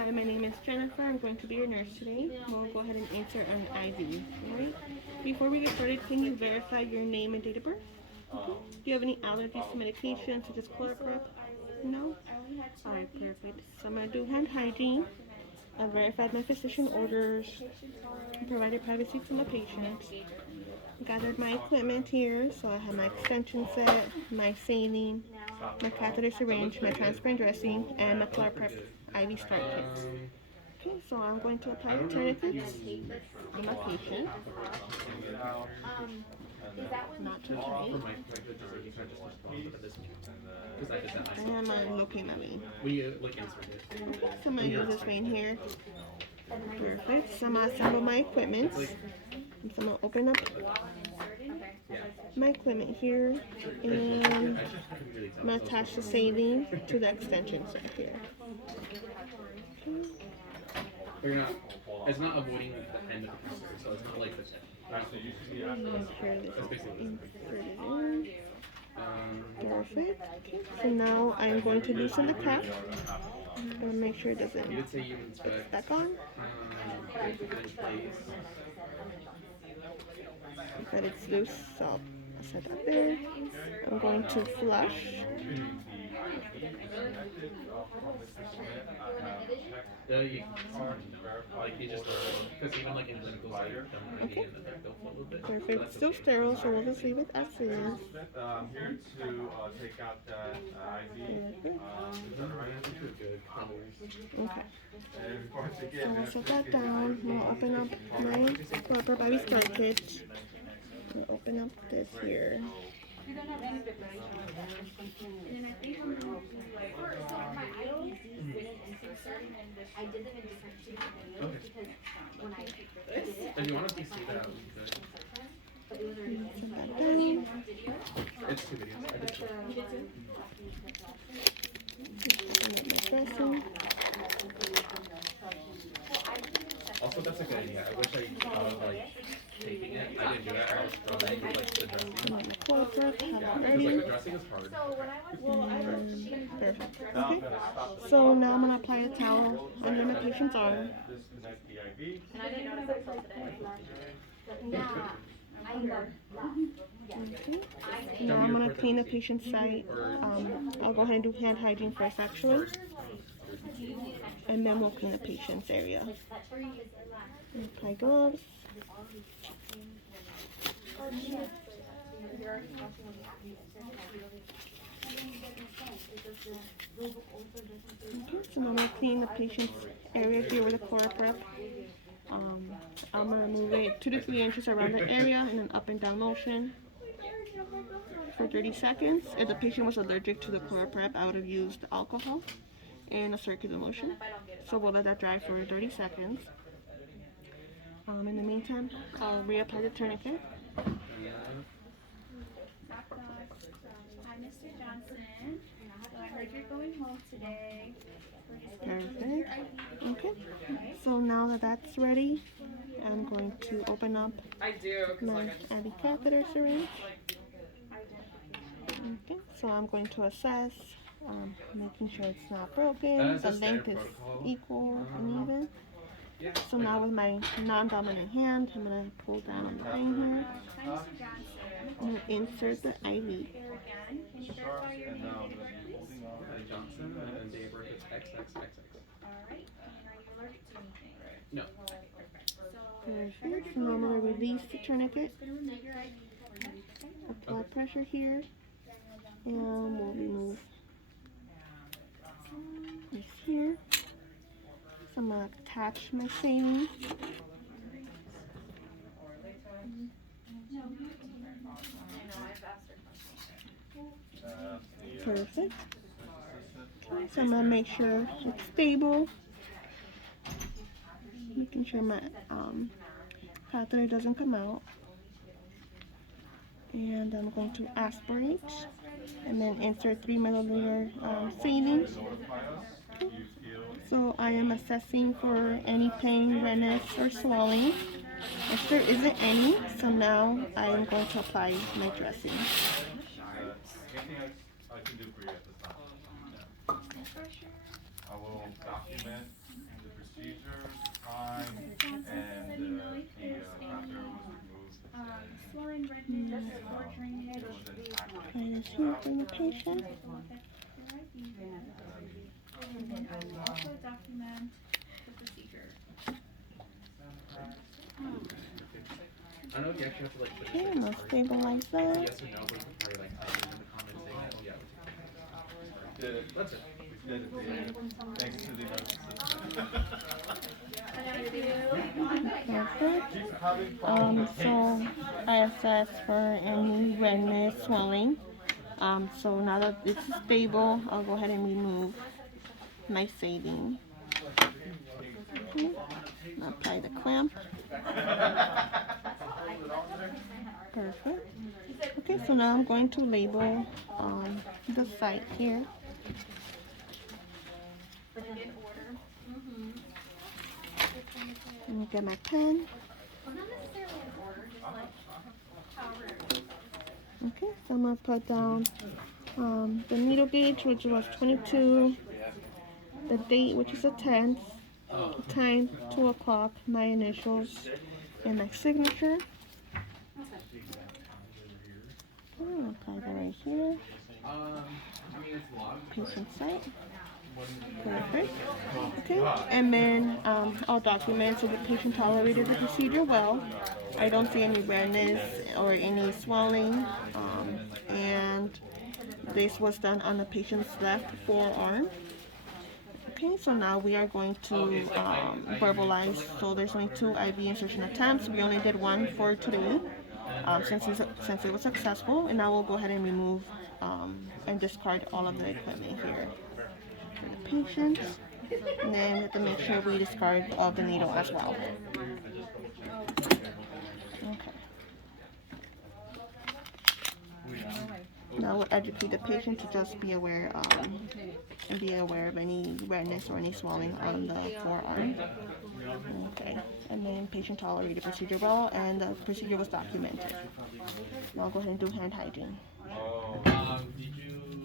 Hi, my name is Jennifer. I'm going to be your nurse today. We'll go ahead and insert an IV. Alright? Before we get started, can you verify your name and date of birth? Do you have any allergies to medication such as chloroquine? No? Alright, perfect. So I'm going to do hand hygiene. I verified my physician orders, provided privacy to my patient, gathered my equipment here. So I have my extension set, my saline, my catheter syringe, my transparent dressing, and my chloroprep IV start kit. Okay, so I'm going to apply the tourniquets on my patient. Not too tight. And I'm locate my vein. Okay, so I'm going to use this vein here. Perfect. So I'm going to assemble my equipment. So I'm going to open up my equipment here, and I'm going to attach the saline to the extension set here. It's not avoiding the end of the counter, so it's not like the tip. Make sure this is inserted in. Perfect. Okay. So now I'm going to loosen the cap and make sure it doesn't get back on. That it's loose, so I'll set that there. I'm going to flush. Okay. Perfect. Still sterile, so we'll just leave it as is. Here to take out that IV. Okay. So we'll set that down. We'll open up my proper body start kit. We'll open up this here. If you want to see that, it's 2 videos. I did Dressing. Also, that's a good idea. I wish I thought of taping it. I didn't do that. I was struggling with the dressing. The dressing is hard. Perfect. Okay. So now I'm gonna apply a towel under my patient's arm. Okay. Now I'm gonna clean the patient's site. I'll go ahead and do hand hygiene first, actually, and then we'll clean the patient's area. Apply gloves. Okay, so now I'm going to clean the patient's area here with a chloroprep. I'm going to move it 2 to 3 inches around the area in an up and down motion for 30 seconds. If the patient was allergic to the chloroprep, I would have used alcohol and a circular motion. So we'll let that dry for 30 seconds. In the meantime, I'll reapply the tourniquet. Hi, Mr. Johnson. So I heard you're going home today. Perfect. Okay. So now that that's ready, I'm going to open up my IV catheter syringe. Okay. So I'm going to assess, making sure it's not broken, the length is equal and even. So now with my non-dominant hand, I'm going to pull down on the vein here. Hi, Mr. Johnson. I'm going to insert the IV. Here again. Can you verify your name and date of birth, please? Johnson and date of birth is XXXX. Alright. And are you allergic to anything? No. Perfect. Perfect. So now I'm going to release the tourniquet. Apply pressure here. And we'll remove this here. So I'm going to attach my saline. Perfect. Okay, so I'm going to make sure it's stable. Making sure my catheter doesn't come out. And I'm going to aspirate and then insert 3 milliliter saline. So I am assessing for any pain, redness, or swelling. If there isn't any, so now I am going to apply my dressing. Anything I can do for you at this time? I will document drainage. Try this here for the patient. Take a look at your ID. And then I will also document the procedure. I don't know if you actually have to like put Okay, it I'm gonna stabilize that. yes or no, but you could probably like type it in the comments saying that, oh yeah, Did it. that's it. Did it, yeah. Thanks to the notes. Perfect. She's having problems with So I assessed for any redness, swelling. So now that it's stable, I'll go ahead and remove my saving. Okay. Now apply the clamp. Perfect. Okay, so now I'm going to label the site here. Let me get my pen. Okay, so I'm going to put down the needle gauge, which was 22, the date, which is the 10th, the time, 2 o'clock, my initials, and my signature. I'll apply that right here. Patient site. Perfect. Okay, and then I'll document so the patient tolerated the procedure well. I don't see any redness or any swelling, and this was done on the patient's left forearm. Okay, so now we are going to verbalize. So there's only 2 IV insertion attempts. We only did 1 for today, since it was successful, and now we'll go ahead and remove and discard all of the equipment here. The patient, and then we have to make sure we discard of the needle as well. Okay. Now we'll educate the patient to just be aware of any redness or any swelling on the forearm. Okay, and then patient tolerated procedure well, and the procedure was documented. Now I'll go ahead and do hand hygiene. Oh. Did you